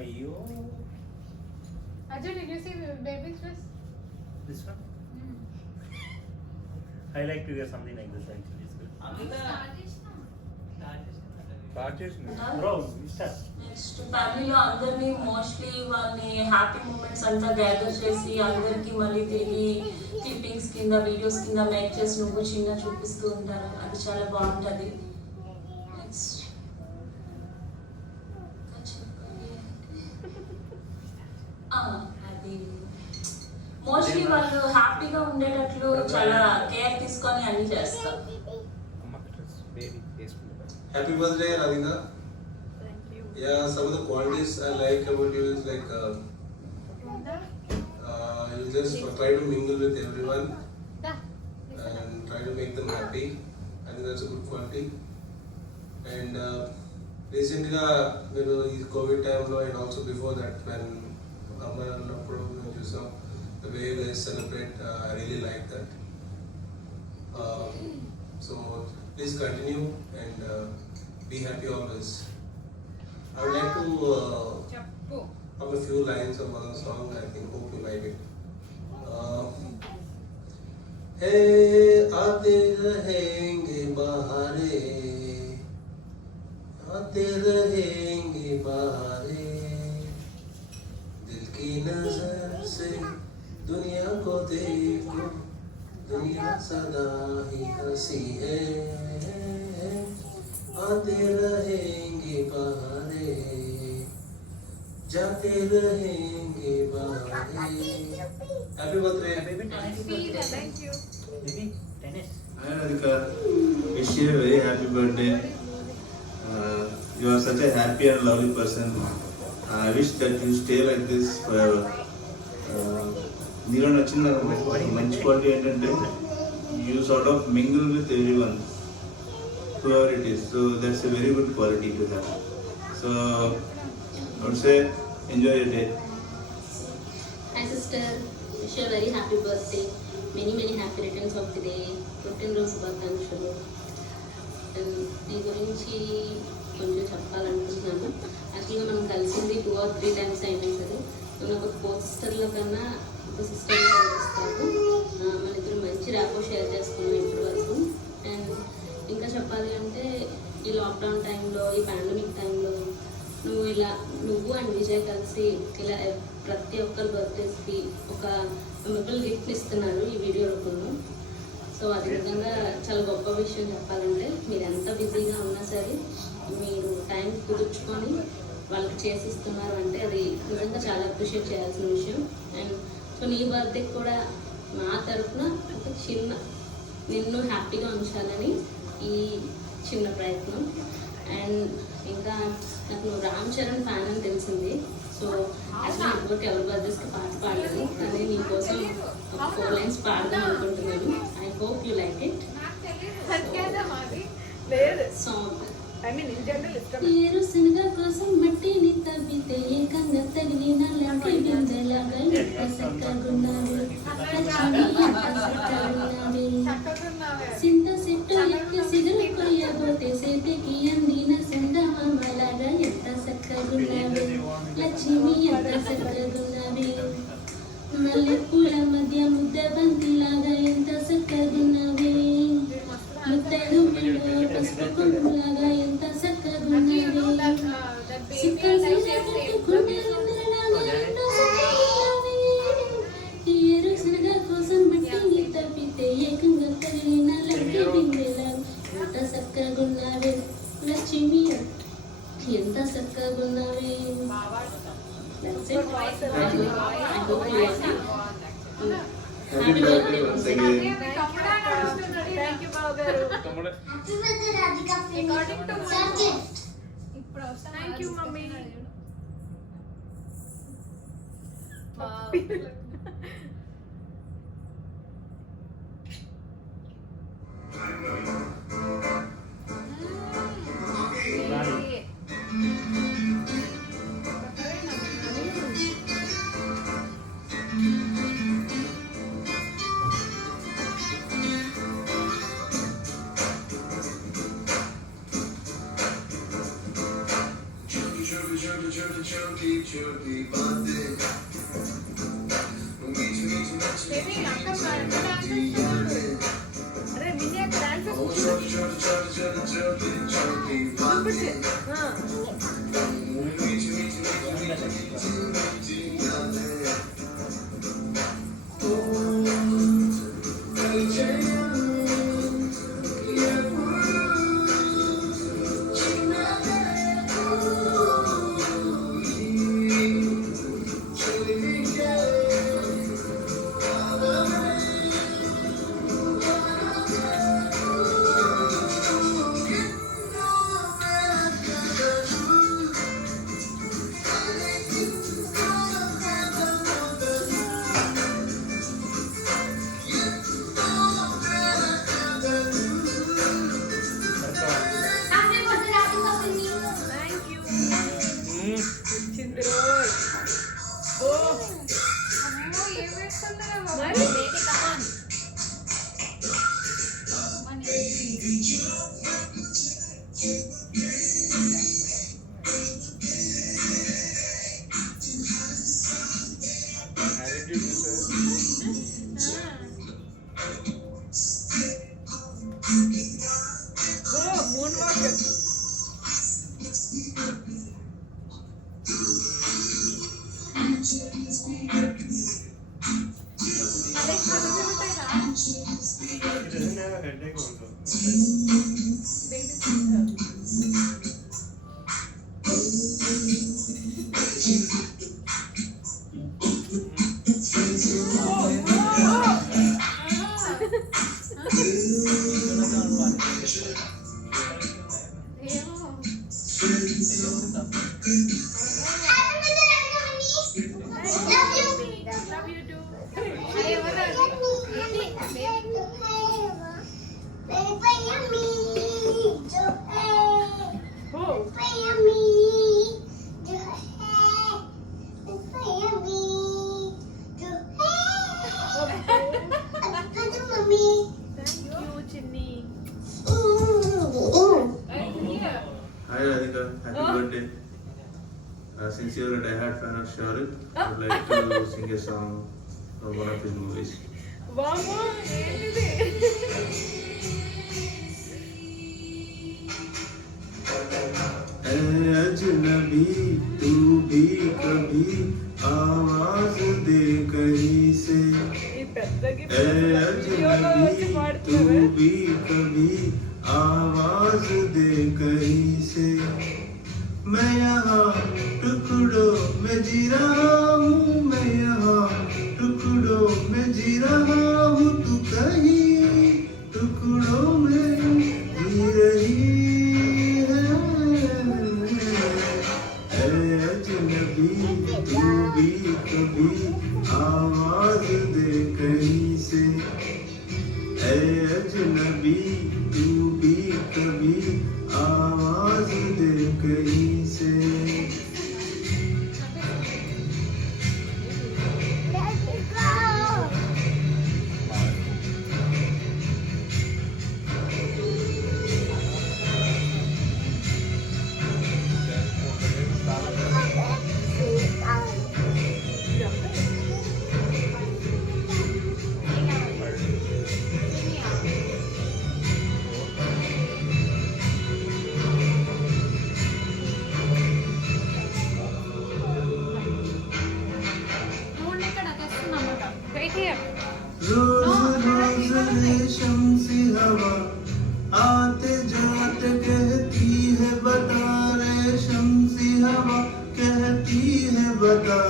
అయ్యో. Ajay, did you see the baby's dress? This one? I like to wear something like this actually. It's good. Bro, start. Next ఫ్యామిలీలో అందరినీ mostly వాళ్ళని happy moments అంతా gather చేసి అందరికి మళ్ళీ తిరిగి క్లిప్పింగ్స్ కింద వీడియోస్ కింద మేక్ చేసి నువ్వు చిన్న చూపిస్తూ ఉంటారు. అది చాలా బాగుంటుంది. నెక్స్ట్ అది మోస్ట్లీ వాళ్ళు హ్యాపీగా ఉండేటట్లు చాలా కేర్ తీసుకొని అన్ని చేస్తారు. Happy birthday, Radhika. Thank you. Yeah, some of the qualities I like about you is like you just try to mingle with everyone and try to make them happy. I think that's a good quality. And recently, in COVID time, and also before that, when Amma the way you guys celebrate, I really like that. So please continue and be happy always. I would like to have a few lines of one song. I think hope you like it. Hey, आते रहेंगे बहारे, आते रहेंगे बहारे, दिल की नजर से दुनिया को देखो, दुनिया सदा ही हंसी है, आते रहेंगे बहारे, जाते रहेंगे बहारे. Happy birthday. Thank you. Baby, tennis. Hi Radhika, wish you a very happy birthday. You are such a happy and lovely person. I wish that you stay like this forever. నీలో నచ్చిన మంచి క్వాలిటీ ఏంటంటే you sort of mingle with every one whoever it is, so that's a very good quality to have. So I would say enjoy your day. Hi sister, wish you a very happy birthday. Many happy returns of the day. పుట్టినరోజు శుభాకాంక్షలు. నీ గురించి కొంచెం చెప్పాలనుకుంటున్నాను. యాక్చువల్గా మనం కలిసింది 2 or 3 times అయినా సరే మనం ఒక 4 సిస్టర్ల కన్నా ఒక సిస్టర్గా కనిపిస్తాము. మన ఇద్దరు మంచి ర్యాపో షేర్ చేసుకున్నాం ఇప్పటి వరకు. అండ్ ఇంకా చెప్పాలి అంటే ఈ లాక్డౌన్ టైంలో, ఈ పాండమిక్ టైంలో నువ్వు అండ్ విజయ్ కలిసి ఇలా ప్రతి ఒక్కరి బర్త్డేస్కి ఒక మెమరబుల్ గిఫ్ట్ ఇస్తున్నారు ఈ వీడియో రూపంలో. సో అది నిజంగా చాలా గొప్ప విషయం చెప్పాలంటే. మీరు ఎంత బిజీగా ఉన్నా సరే మీరు టైం కుదుర్చుకొని వాళ్ళకి చేసిస్తున్నారు అంటే అది నిజంగా చాలా అప్రిషియేట్ చేయాల్సిన విషయం. అండ్ సో నీ బర్త్డేకి కూడా మా తరఫున ఒక చిన్న నిన్ను హ్యాపీగా ఉంచాలని ఈ చిన్న ప్రయత్నం. అండ్ ఇంకా నాకు నువ్వు రామ్ చరణ్ ఫ్యాన్ అని తెలిసింది. సో యాక్చువల్లీ ఇప్పటివరకు ఎవరి బర్త్డేస్కి పాట పాడలేదు, కానీ నీకోసం ఒక 4 lines పాడదాం అనుకుంటున్నాను. I hope you like it. Song ఏరుశనగ కోసం మట్టిని తవ్వితే ఏకంగా తగిలిన లంకి బిందెలాగా సక్కగున్నావే, సింత చెట్టు ఎక్కి సిగురు కొయ్యబోతే చేతికి అందిన సందమామలాగా ఎంత సక్కగున్నావే, లక్ష్మి ఎంత సక్కగున్నావే, మల్లెపూల మధ్య ముద్ద బంతిలాగా ఎంత సక్కగున్నావే, ముత్తైదు పిల్లో పసుపు కుంకులాగా ఎంత సక్కగున్నావే, సిక్కల సీర కట్టుకునే రుద్రలాగా ఎంత సక్కగున్నావే, ఏరుశనగ కోసం మట్టిని తప్పితే ఏకంగా తగిలిన లంకి బిందెలాగా ఎంత సక్కగున్నావే, లక్ష్మి ఎంత సక్కగున్నావే. That's it. I hope you like it. Happy birthday once again. Thank you బావ గారు. Happy birthday Radhika. According to my Subject. Thank you mummy. Baby, అక్క అరే మినీ అక్క Happy birthday, Radhika Pinni. Thank you చింది role ఓ అమ్మో ఏం వేస్తున్నారా మరి బేబీ కమాన్ ఓ మూన్ వాక్ అదే కథలు ఉంటాయిరా It doesn't have a headache also. Baby love you to ఎవరు అది ఓ థ్యాంక్ యూ చిన్ని Hi Radhika, happy birthday. Since you're a diehard fan of Shahrukh, I would like to sing a song from one of his movies. వామ్మో ఏంటిది ऐ अजनबी तू भी कभी आवाज दे कहीं से ఈ పెద్ద గిఫ్ట్ ऐ వీడియోలో వచ్చి अजनबी तू పాడుతున్నారు भी कभी आवाज दे कहीं से मैं यहाँ टुकड़ों में जी रहा हूँ मैं यहाँ टुकड़ों में जी रहा हूँ तू कहीं टुकड़ों में जी रही है ऐ अजनबी तू भी कभी आवाज दे कहीं से ऐ अजनबी तू भी कभी आवाज दे कहीं से మూడు ఇక్కడ తెస్తున్నామాట వెయిట్ హియర్ रोज रोज रेशम सी हवा आते जाते कहती है बता रेशम सी हवा कहती है बता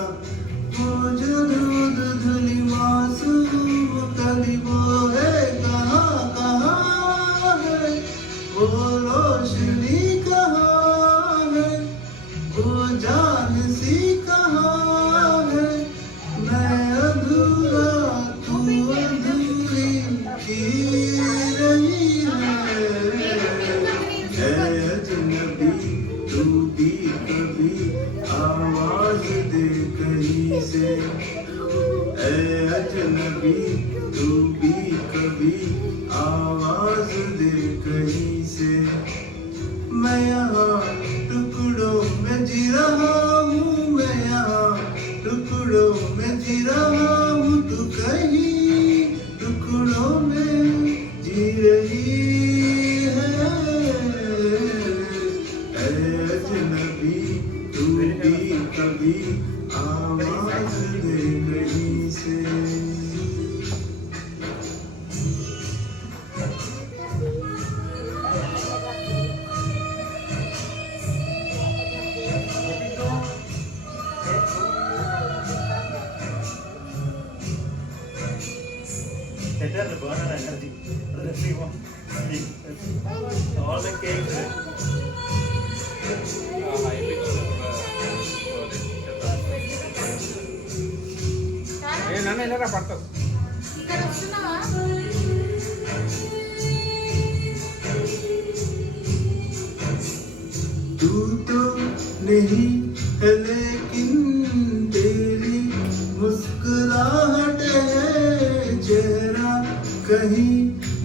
वो जो दूध धुली मासूम कली वो है कहाँ कहाँ है वो रोशनी कहाँ है वो जान सी कहाँ है मैं अधूरा तू अधूरी जी रही है ऐ अजनबी तू भी कभी आवाज दे कहीं से ऐ अजनबी तू भी कभी आवाज दे कहीं से मैं यहाँ टुकड़ों में जी जी रहा हूँ मैं यहाँ, टुकड़ों में जी रहा हूँ, तू कहीं टुकड़ों में जी रही है। ऐ अजनबी तू भी कभी आवाज दे कहीं से। Better burn an energy. All the cakes. ఇక్కడ వస్తున్నావా? तू तो नहीं है लेकिन तेरी मुस्कुराहट है, चेहरा कहीं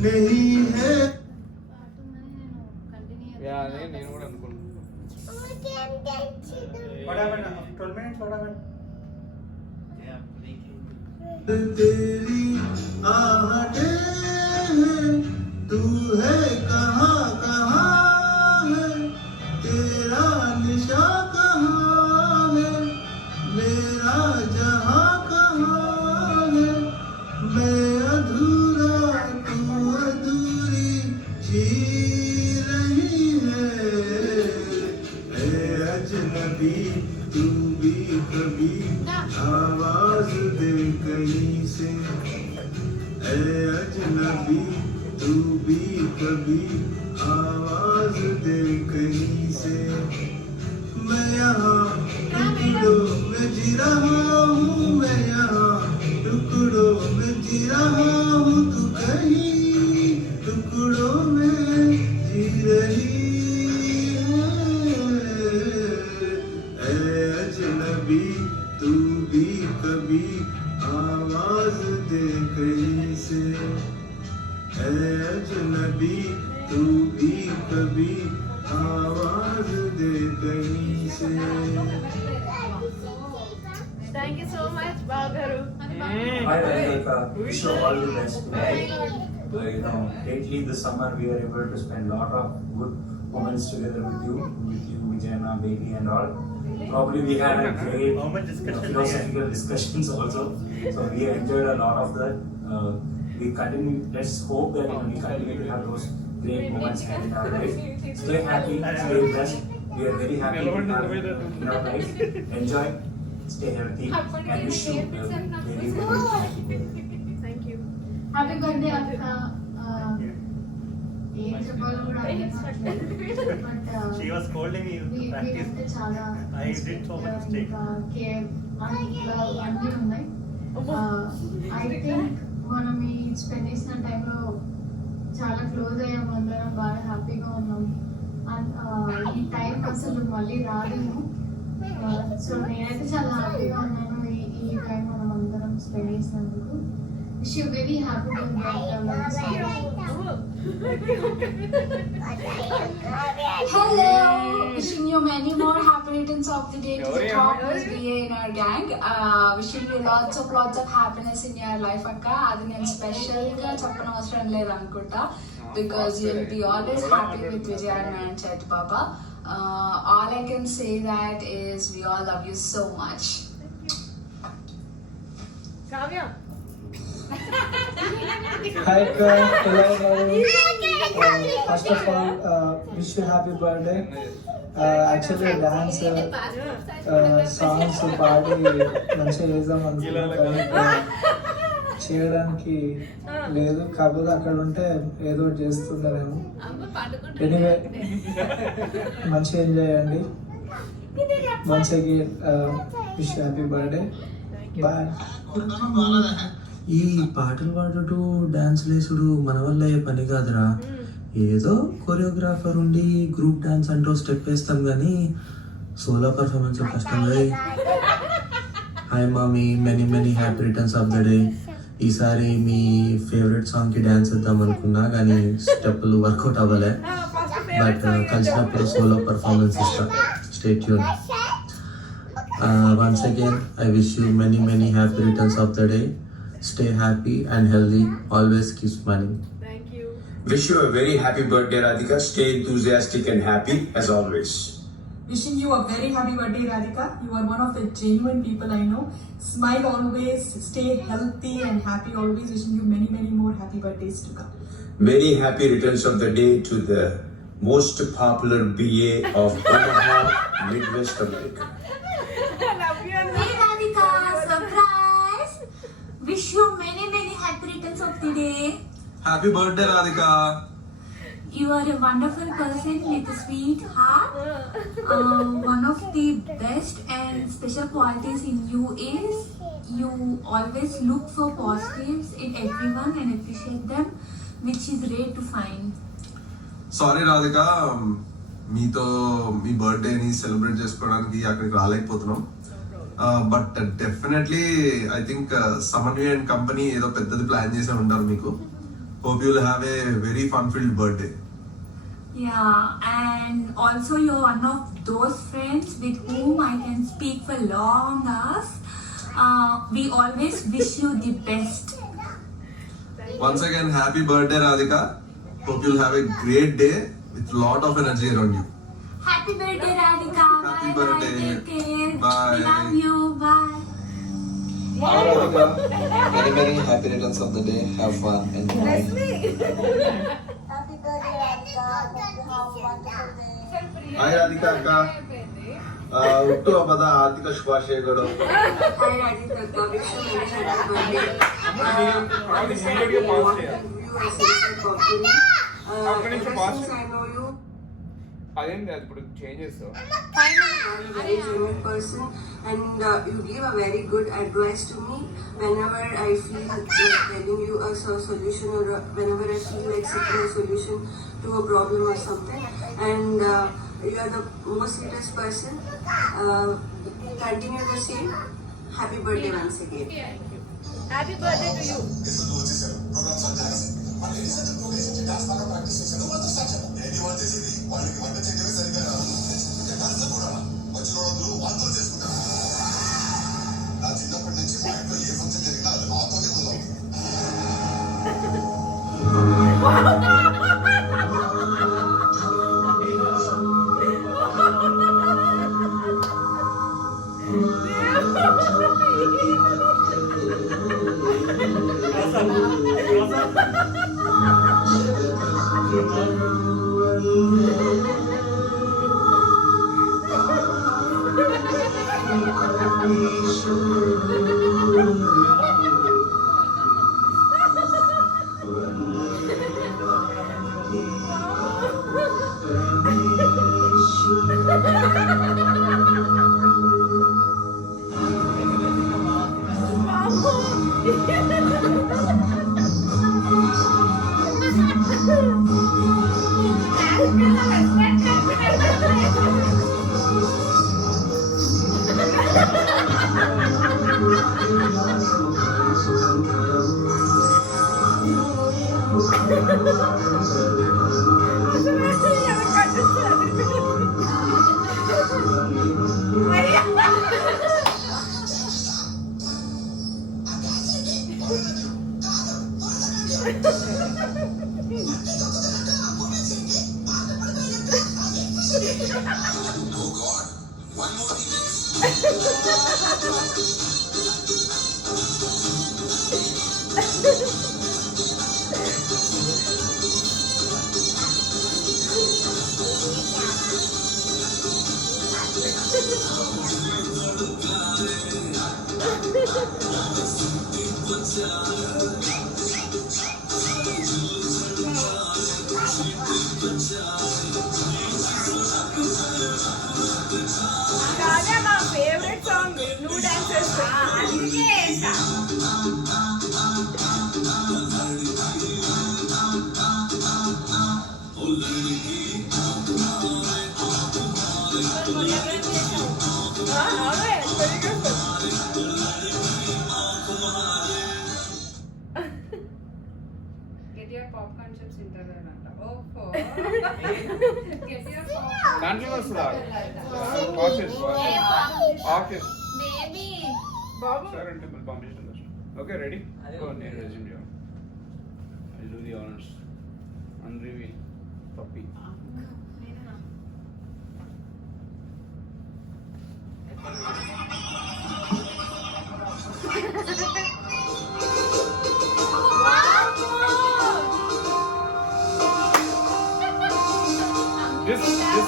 नहीं है। What happened? 12 minutes? What happened? तेरी आहटें हैं, तू है कहाँ कहाँ है, तेरा निशा कहाँ है, मेरा जहाँ कहाँ है, मैं अधूरा तू अधूरी जी रही है। ऐ अजनबी तू भी कभी आवाज दे कहीं से। ऐ अजनबी तू भी कभी आवाज दे कहीं से। मैं यहाँ टुकड़ों में जी रहा हूँ, मैं यहाँ टुकड़ों में जी रहा हूँ, तू कहीं टुकड़ों में जी रही है। ऐ अजनबी तू भी कभी आवाज दे कहीं से। ऐ अजनबी तू भी कभी आवाज दे कहीं से। Thank you so much, Bagaru. Hi Radhika, wish you all the best. Lately this summer we are able to spend a lot of good moments together with you, Vijayana, baby and all. Probably we had a great How much discussion we philosophical discussions also. So we enjoyed a lot of that. We continue. Let's hope that we continue to have those great moments in our life. Stay happy, stay blessed. We are very happy in our life. Enjoy, stay healthy, and wish you a very very happy birthday. Thank you. Happy birthday అక్క. ఏం చెప్పాలో కూడా She was scolding me to practice. అంటే చాలా I did so much mistake. Care అన్నీ ఉన్నాయి. I think మనం ఈ స్పెండ్ చేసిన టైంలో చాలా క్లోజ్ అయ్యాము, అందరం బాగా హ్యాపీగా ఉన్నాం. ఈ టైం అసలు మళ్ళీ రాదేమో. సో నేనైతే చాలా హ్యాపీగా ఉన్నాను ఈ టైం మనం అందరం స్పెండ్ చేసినందుకు. Wish you very happy Hello! Wishing you many more happy returns of the day to the topmost BA in our gang. Wishing you lots of happiness in your life, akka. Adi nenu special ga cheppana avasaram ledhu anukunta, because you will be always happy with Vijayana and Chet Baba. All I can say that is we all love you so much. Kavya. Hi, hello. First of all, wish you happy birthday. Actually, dance songs పాడి మంచిగా చేద్దాం అనుకుంటున్నాను. చేయడానికి లేదు, కాకపోతే అక్కడ ఉంటే ఏదో ఒకటి చేస్తుంటారేమో. ఎనీవే, మంచిగా ఎంజాయ్ చేయండి. Once again wish happy birthday. Bye. ఈ పాటలు పాడుతూ డాన్స్ వేసుడు మన వల్ల అయ్యే పని కాదురా. ఏదో కొరియోగ్రాఫర్ ఉండి గ్రూప్ డాన్స్ అంటూ స్టెప్ వేస్తాం కానీ సోలో పర్ఫార్మెన్స్ కష్టంగా. Hi mommy, many many happy returns of the day. ఈసారి మీ ఫేవరెట్ సాంగ్కి డ్యాన్స్ ఇద్దాం అనుకున్నా కానీ స్టెప్పులు వర్కౌట్ అవ్వలే. బట్ కలిసినప్పుడు సోలో పర్ఫార్మెన్స్ ఇస్తా. Stay tune. Once again, I wish you many happy returns of the day. Stay happy and healthy. Always keep smiling. Wish you a very happy birthday, Radhika. Stay enthusiastic and happy as always. Wishing you a very happy birthday, Radhika. You are one of the genuine people I know. Smile always, stay healthy and happy always. Wishing you many more happy birthdays to come. Many happy returns of the day to the most popular BA of Omaha, Midwest America. Hey Radhika, surprise! Wish you many happy returns of the day. Happy birthday, Radhika. You are a wonderful person with a sweet heart. One of the best and special qualities in you is you always look for positives in everyone and appreciate them, which is rare to find. Sorry Radhika, మీతో మీ బర్త్డేని celebrate చేసుకోవడానికి అక్కడికి రాలేకపోతున్నాం. But definitely I think సమన్వయ and company ఏదో పెద్దది plan చేసే ఉంటారు మీకు. Hope you will have a very fun field birthday. Yeah, and also you're one of those friends with whom I can speak for long hours. We always wish you the best. Once again, happy birthday, Radhika. Hope you'll have a great day with lot of energy around you. Happy birthday, Radhika. Happy Bye birthday. Bye. Take care. Bye. We love you. Bye. Hi, Radhika. Many happy returns of the day. Have fun. Enjoy. Happy birthday, Radhika. Hope you have a wonderful day. Hi, Radhika akka. ಹುಟ್ಟು ಹಬ್ಬದ ಆರ್ಥಿಕ ಶುಭಾಶಯಗಳು. Hi Radhika. Wish you many happy birthday. I know you. అదేంటి అది ఇప్పుడు changes You are a very genuine person and you give a very good advice to me whenever I feel like telling you a solution or whenever I feel like seeking a solution to a problem or something. And you are the most sweetest person. Continue the same. Happy birthday once again. Happy birthday to you. Raja, my favorite song, New Dances. Get your popcorn chips interval anta. Oh. Get your popcorn. దాంట్లో వస్తుందా? Watch it. Okay baby సరే అంటే మళ్ళీ పంపించడం okay ready నేను resume చేయాలి I do the honours unreveal puppy This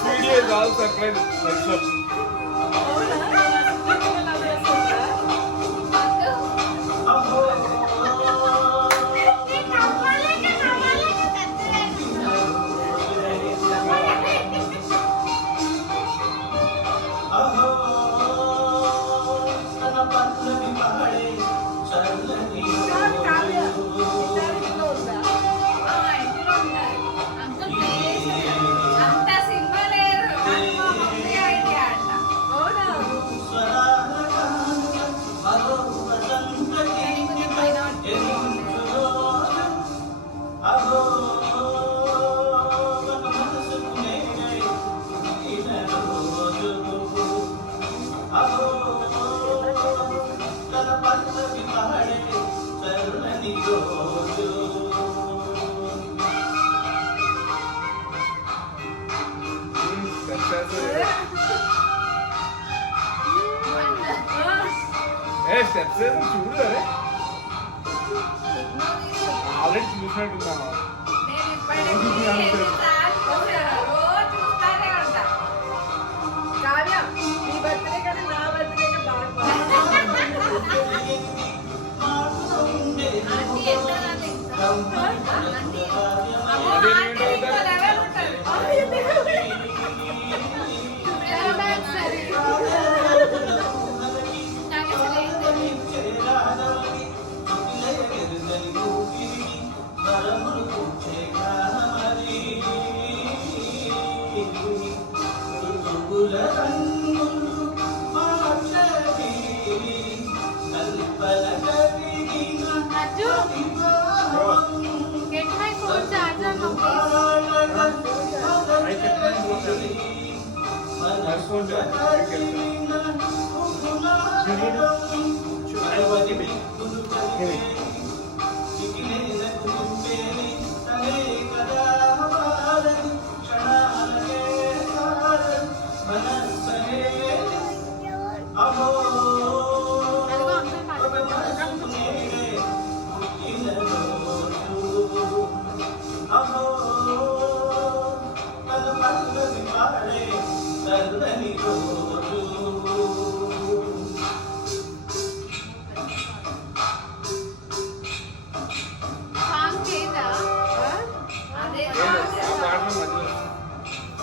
video is all surprise. అంత cinema లేదు మా మమ్మీ ఐడియా అంట అవునా కొంచెం పైన స్టెప్స్ చూడు అరే ఆల్రెడీ చూసినట్టున్నాను నేను ఇప్పటికీ రోజు చూస్తానే ఉంటా కావ్య నీ బర్త్డే కదా నా బర్త్డే బాగా ఆంటీ ఎంత ఆంటీ ఇంకో లెవెల్ ఉంటుంది Get my phone charger now,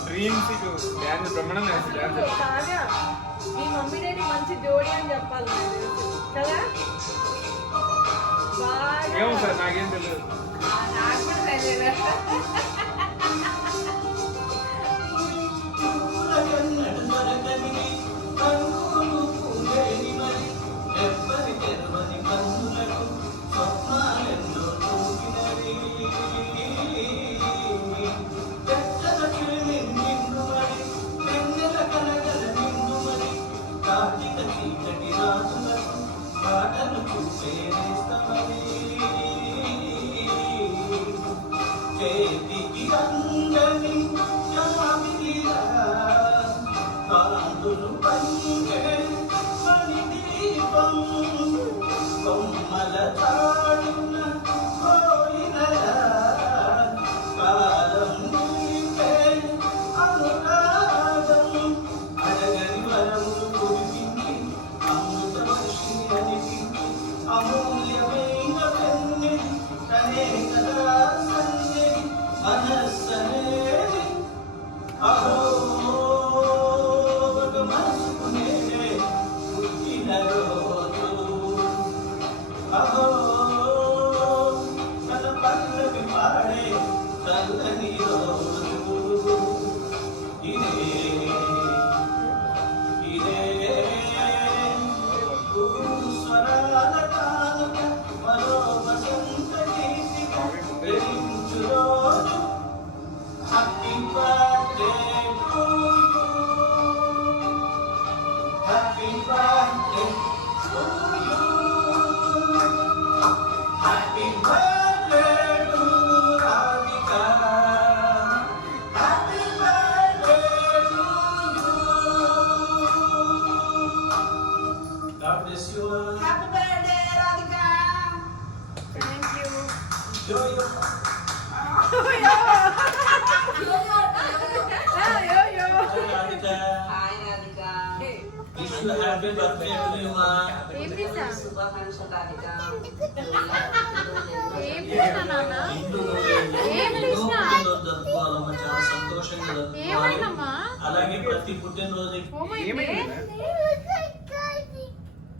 dreams dance బ్రహ్మాండం డ్యాన్స్ కావ్య మీ మమ్మీ డాడీ మంచి జోడి అని చెప్పాలి నాకు తెలిసి. కదా బాగా ఏమో సార్ నాకేం తెలియదు నాకు కూడా తెలియదు Happy birthday to Radhika. Happy birthday to you. God bless you. Happy birthday, Radhika. Thank you. Yo, yo. Yo. Hi, Radhika. Hi, Radhika. Wish you happy birthday to you, ma. ఏం తీసా శుభాకాంక్షలు రాధిక. ఏం తీసా నాన్న ఏం తీసినా? జరుపుకోవాలమ్మా, చాలా సంతోషంగా జరుపుకోవాలి. ఏమైందమ్మా? అలాగే ప్రతి పుట్టినరోజు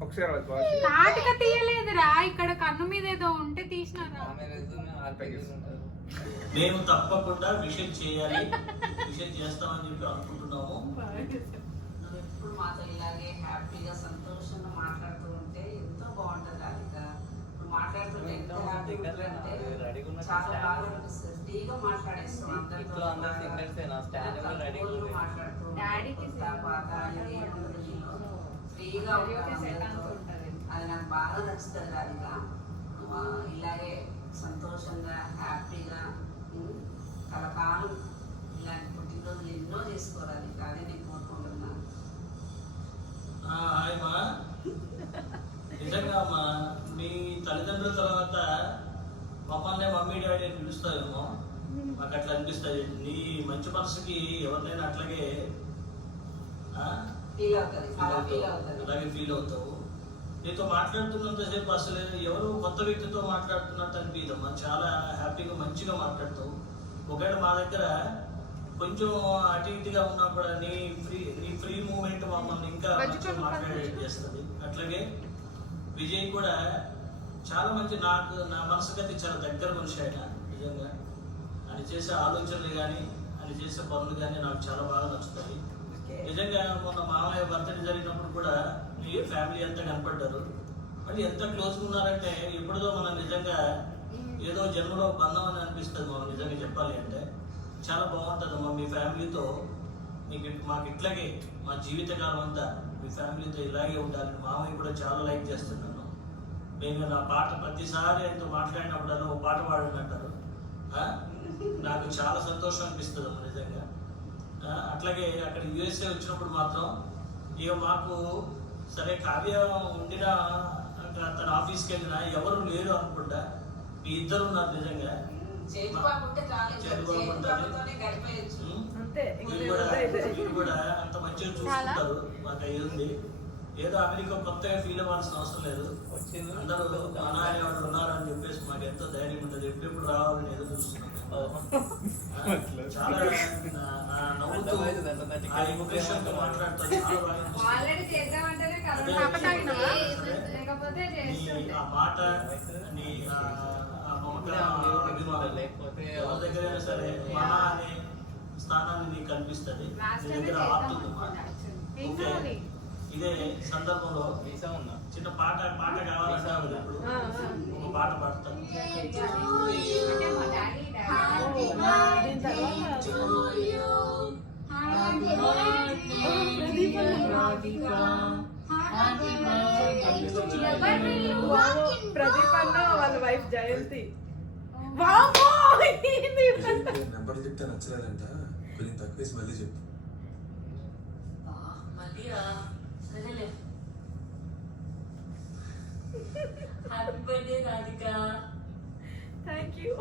ఒకసారి అది వాష్ కాటుక తీయలేదురా, ఇక్కడ కన్ను మీద ఏదో ఉంటే తీసినారా? మేము తప్పకుండా విషయం చేయాలి, విషయం చేస్తామని చెప్పి అనుకుంటున్నాము. నువ్వు ఎప్పుడు మాతో ఇలాగే హ్యాపీగా సంతోషంగా మాట్లాడుతూ ఉంటే ఎంతో బాగుంటుంది రాధిక. ఇప్పుడు మాట్లాడుతుంటే ఎంతో హ్యాపీగా ఉంటుందంటే చాలా బాగా అనిపిస్తుంది. ఫ్రీగా మాట్లాడేస్తాం అందరితో మాట్లాడుతూ ఫ్రీగా అది నాకు బాగా నచ్చుతుంది రాధిక. ఇలాగే సంతోషంగా హ్యాపీగా కలకాలం ఇలాంటి పుట్టినరోజులు ఎన్నో చేసుకోవాలి. అదే నేను కోరుకుంటున్నాను. హాయ్ మా, నిజంగా అమ్మా, మీ తల్లిదండ్రుల తర్వాత మమ్మల్ని మమ్మీ డాడీ అని పిలుస్తావేమో, మాకు అట్లా అనిపిస్తుంది. నీ మంచి మనసుకి ఎవరినైనా అట్లాగే అలాగే ఫీల్ అవుతావు. నీతో మాట్లాడుతున్నంతసేపు అసలు ఎవరు కొత్త వ్యక్తితో మాట్లాడుతున్నట్టు అనిపించదమ్మా, చాలా హ్యాపీగా మంచిగా మాట్లాడతావు. ఒకవేళ మా దగ్గర కొంచెం అటు ఇటుగా ఉన్నా కూడా నీ ఫ్రీ మూమెంట్ మమ్మల్ని ఇంకా మంచిగా మాట్లాడేట్ చేస్తుంది. అట్లాగే విజయ్ కూడా చాలా మంచి, నాకు నా మనసుకైతే చాలా దగ్గర మనిషి ఆయన. నిజంగా ఆయన చేసే ఆలోచనలు కానీ ఆయన చేసే పనులు కానీ నాకు చాలా బాగా నచ్చుతాయి. నిజంగా మొన్న మామయ్య బర్త్డే జరిగినప్పుడు కూడా మీ ఫ్యామిలీ అంతా కనపడ్డారు. మళ్ళీ ఎంత క్లోజ్గా ఉన్నారంటే ఎప్పుడుదో మనం నిజంగా ఏదో జన్మలో బంధం అని అనిపిస్తుంది. మనం నిజంగా చెప్పాలి అంటే చాలా బాగుంటుందమ్మా మీ ఫ్యామిలీతో. మాకు ఇట్లాగే మా జీవితకాలం అంతా మీ ఫ్యామిలీతో ఇలాగే ఉండాలని మామయ్య కూడా చాలా లైక్ చేస్తున్నాను. నేను నా పాట ప్రతిసారి ఆయనతో మాట్లాడినప్పుడల్లా ఓ పాట పాడండి అంటారు. నాకు చాలా సంతోషం అనిపిస్తుంది అమ్మ నిజంగా. అట్లాగే అక్కడ యూఎస్ఏ వచ్చినప్పుడు మాత్రం ఇక మాకు సరే కావ్య ఉండిన తన ఆఫీస్కి వెళ్ళినా ఎవరు లేరు అనుకుంటా, మీ ఇద్దరు ఉన్నారు నిజంగా. మీరు కూడా అంత మంచిగా చూసుకుంటారు. మాకు అయ్యి ఉంది. ఏదో అమెరికా కొత్తగా ఫీల్ అవ్వాల్సిన అవసరం లేదు. అందరూ అనాయ వాళ్ళు ఉన్నారని చెప్పేసి మాకు ఎంతో ధైర్యం ఉంటుంది. ఎప్పుడెప్పుడు రావాలని ఎదురు చూస్తున్నాం. చాలా నవ్వుతూ ఆ ఎమోషన్ తో మాట్లాడుతూ ఆ మాట నీ ఆ మమకారం అభిమానం ఎవరి దగ్గరైనా సరే మన అనే స్థానాన్ని నీకు కనిపిస్తుంది. నీ దగ్గర ఆపుతుంది మాట. ఓకే, ఇదే సందర్భంలో చిన్న పాట కావాలంటే ఇప్పుడు ఒక పాట పాడతాను. ప్రదీప్ అన్న వాళ్ళ వైఫ్ జయంతి. నెంబర్ చెప్తే నచ్చలేదంట, కొంచెం తక్కువేసి మళ్ళీ చెప్పు. Happy birthday Radhika. Thank you.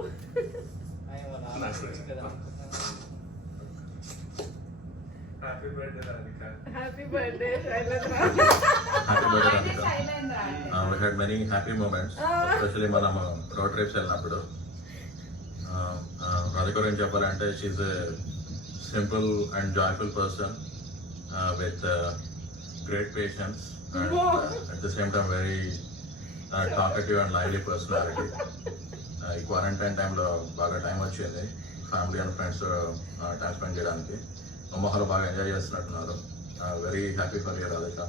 Happy birthday Radhika. Happy birthday Shailendra. We had many happy moments, especially మనం రోడ్ ట్రిప్స్ వెళ్ళినప్పుడు. రాధిక గురించి చెప్పాలంటే she's a simple and joyful person with great patience and at the same time very talkative and lively personality. ఈ quarantine టైంలో బాగా time వచ్చింది family and friends time spend చేయడానికి. మొహలు బాగా ఎంజాయ్ చేస్తున్నట్టున్నారు. Very happy for you Radhika.